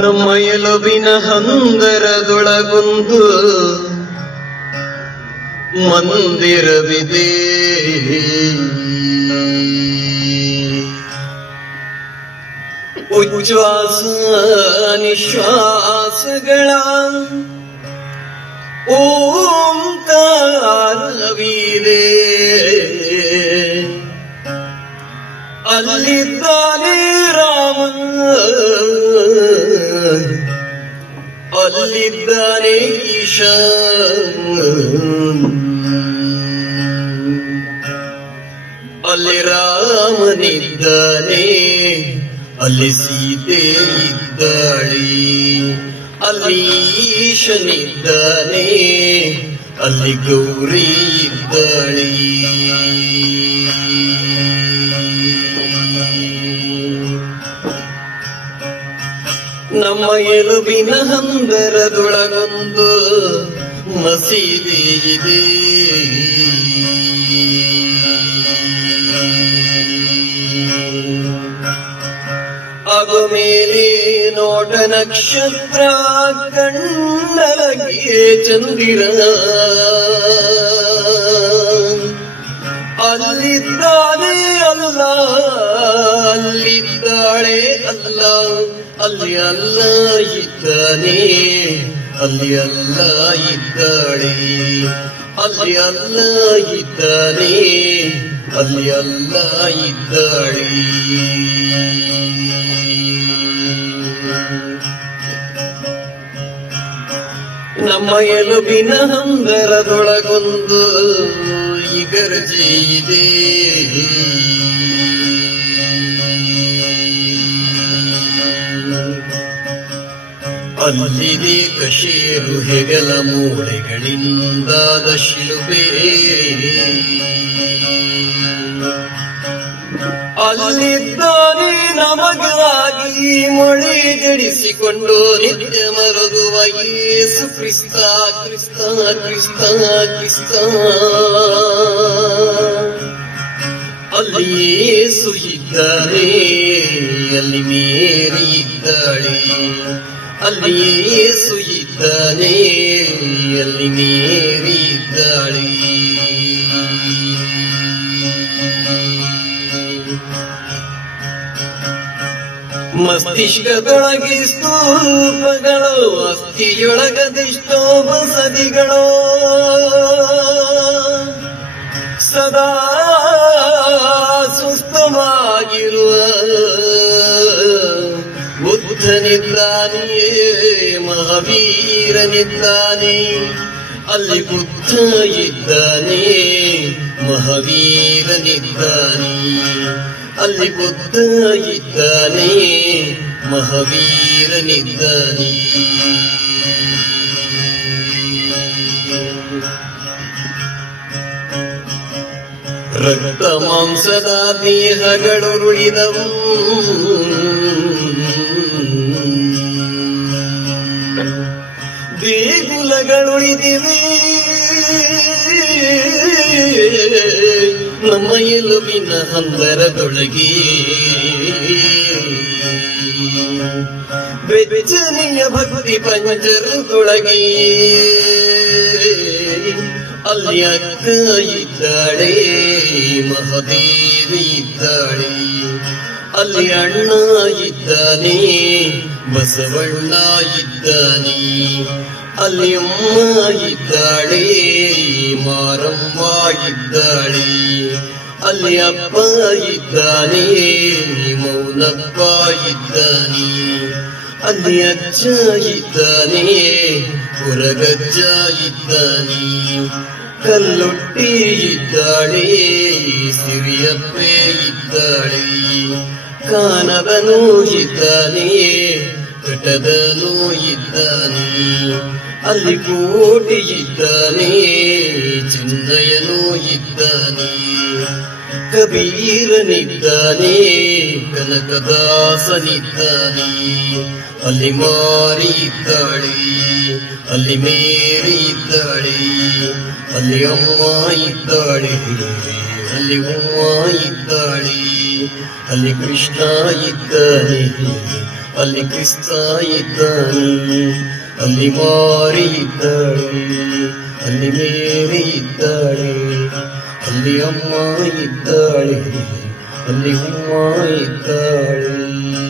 ನಮ್ಮ ಎಲುಬಿನ ಹಂದರದೊಳಗೊಂದು ಮಂದಿರವಿದೆ, ಉಚ್ಛ್ವಾಸ ನಿಶ್ವಾಸಗಳ ಓಂಕಾರವಿದೆ. ಅಲ್ಲಿದ್ದಾನೆ ರಾಮ, ಅಲ್ಲಿದ್ದಾನೆ ಈಶ, ಅಲ್ಲಿ ರಾಮನಿದ್ದಾನೆ, ಅಲ್ಲಿ ಸೀತೆ ಇದ್ದಾಳೆ, ಅಲ್ಲಿ ಈಶನಿದ್ದಾನೆ, ಅಲ್ಲಿ ಗೌರಿ ಇದ್ದಾಳೆ. ನಮ್ಮ ಎಲುಬಿನ ಹಂದರದೊಳಗೊಂದು ಮಸೀದಿ ಇದೆ, ಅಗು ಮೇಲೆ ನೋಟ ನಕ್ಷತ್ರ, ಕಣ್ಣಲಗೆ ಚಂದಿರ, ಅಲ್ಲಿದ್ದಾನೆ ಅಲ್ಲ, ಅಲ್ಲಿದ್ದಾಳೆ ಅಲ್ಲ, ಅಲ್ಲಿ ಅಲ್ಲ ಇದ್ದಾನೆ, ಅಲ್ಲಿ ಅಲ್ಲ ಇದ್ದಾಳೆ, ಅಲ್ಲಿ ಅಲ್ಲ ಇದ್ದಾನೆ, ಅಲ್ಲಿ ಅಲ್ಲ ಇದ್ದಾಳೆ. ನಮ್ಮ ಎಲುಬಿನ ಹಂದರದೊಳಗೊಂದು ಇಗರ್ಜಿ ಇದೆ, ಅಲ್ಲಿದೆ ಕಶೇರು ಹೆಗಲ ಮೂಳೆಗಳಿಂದಾದ ಶಿಲುಬೆ, ಅಲ್ಲಿದ್ದಾನೆ ನಮಗಾಗಿ ಮೊಳೆ ಜಡಿಸಿಕೊಂಡು ನಿತ್ಯ ಮರುಗುವ ಯೇಸು ಕ್ರಿಸ್ತ, ಕ್ರಿಸ್ತ ಕ್ರಿಸ್ತ ಕ್ರಿಸ್ತ. ಅಲ್ಲಿ ಯೇಸು ಇದ್ದಾನೆ, ಅಲ್ಲಿ ಮೇರಿ ಇದ್ದಾಳೆ, ಅಲ್ಲಿ ಯೇಸು ಇದ್ದಾನೆ, ಅಲ್ಲಿ ಮೇರಿ ಇದ್ದಾಳೆ. ಮಸ್ತಿಷ್ಕದೊಳಗೆ ಸ್ತೂಪಗಳು, ಅಸ್ಥಿಯೊಳಗದಿಷ್ಟೋ ಬಸದಿಗಳು, ಸದಾ ಸುಸ್ತವಾಗಿರುವ ಬುದ್ಧನಿದ್ದಾನೆ, ಮಹಾವೀರನಿದ್ದಾನೆ, ಅಲ್ಲಿ ಬುದ್ಧ ಇದ್ದಾನೆ, ಮಹಾವೀರನಿದ್ದಾನೆ, ಅಲ್ಲಿ ಬುದ್ಧ ಇದ್ದಾನೆ, ಮಹಾವೀರನಿದ್ದಾನೆ. ರಕ್ತ ಮಾಂಸದ ದೇಹಗಳುರುಳಿದವು, ದೇಗುಲಗಳುಳಿದಿವೆ, ನಮ್ಮ ಎಲುಬಿನ ಹಂದರದೊಳಗೆ. ಬೆಚ್ಚನೆಯ ಭಕ್ತಿ ಪಂಜರದೊಳಗೆ, ಅಲ್ಲಿ ಅಕ್ಕ ಇದ್ದಾಳೆ, ಮಹಾದೇವಿ ಇದ್ದಾಳೆ, ಅಲ್ಲಿ ಅಣ್ಣ ಇದ್ದಾನೆ, ಬಸವಣ್ಣ ಇದ್ದಾನೆ, ಅಲ್ಲಿ ಅಮ್ಮ ಇದ್ದಾಳೆ, ಮಾರಮ್ಮ ಇದ್ದಾಳೆ, ಅಲ್ಲಿ ಅಪ್ಪ ಇದ್ದಾನೆ, ಮೌನಪ್ಪ ಇದ್ದಾನೆ, ಅಲ್ಲಿ ಅಜ್ಜ ಇದ್ದಾನೆ, ಹೊರಗಜ್ಜ ಇದ್ದಾನೆ, ಕಲ್ಲೊಟ್ಟಿ ಇದ್ದಾಳೆ, ಸಿರಿಯಪ್ಪೆ ಇದ್ದಾಳೆ, ಕಾನದನೂ ಇದ್ದಾನೆ, ಕಟದನೂ ಇದ್ದಾನೆ, ಅಲ್ಲಿ ಕೋಟಿ ಇದ್ದಾನೆ, ಚಿನ್ನಯನೂ ಇದ್ದಾನೆ, ಕಬೀರನಿದ್ದಾನೆ, ಕನಕದಾಸನಿದ್ದಾನೆ, ಅಲ್ಲಿ ಮಾರಿ ಇದ್ದಾಳೆ, ಅಲ್ಲಿ ಮೇರಿ ಇದ್ದಾಳೆ, ಅಲ್ಲಿ ಅಮ್ಮ ಇದ್ದಾಳೆ. ಅಲ್ಲಿ ಹೂವ ಇದ್ದಾಳೆ, ಅಲ್ಲಿ ಕೃಷ್ಣ ಇದ್ದಾನೆ, ಅಲ್ಲಿ ಕ್ರಿಸ್ತ ಇದ್ದಾನೆ, ಅಲ್ಲಿ ಮಾರಿ ಇದ್ದಾಳೆ, ಅಲ್ಲಿ ಮೇರಿ ಇದ್ದಾಳೆ, ಅಲ್ಲಿ ಅಮ್ಮ ಇದ್ದಾಳೆ, ಅಲ್ಲಿ ಹೂವ ಇದ್ದಾಳೆ.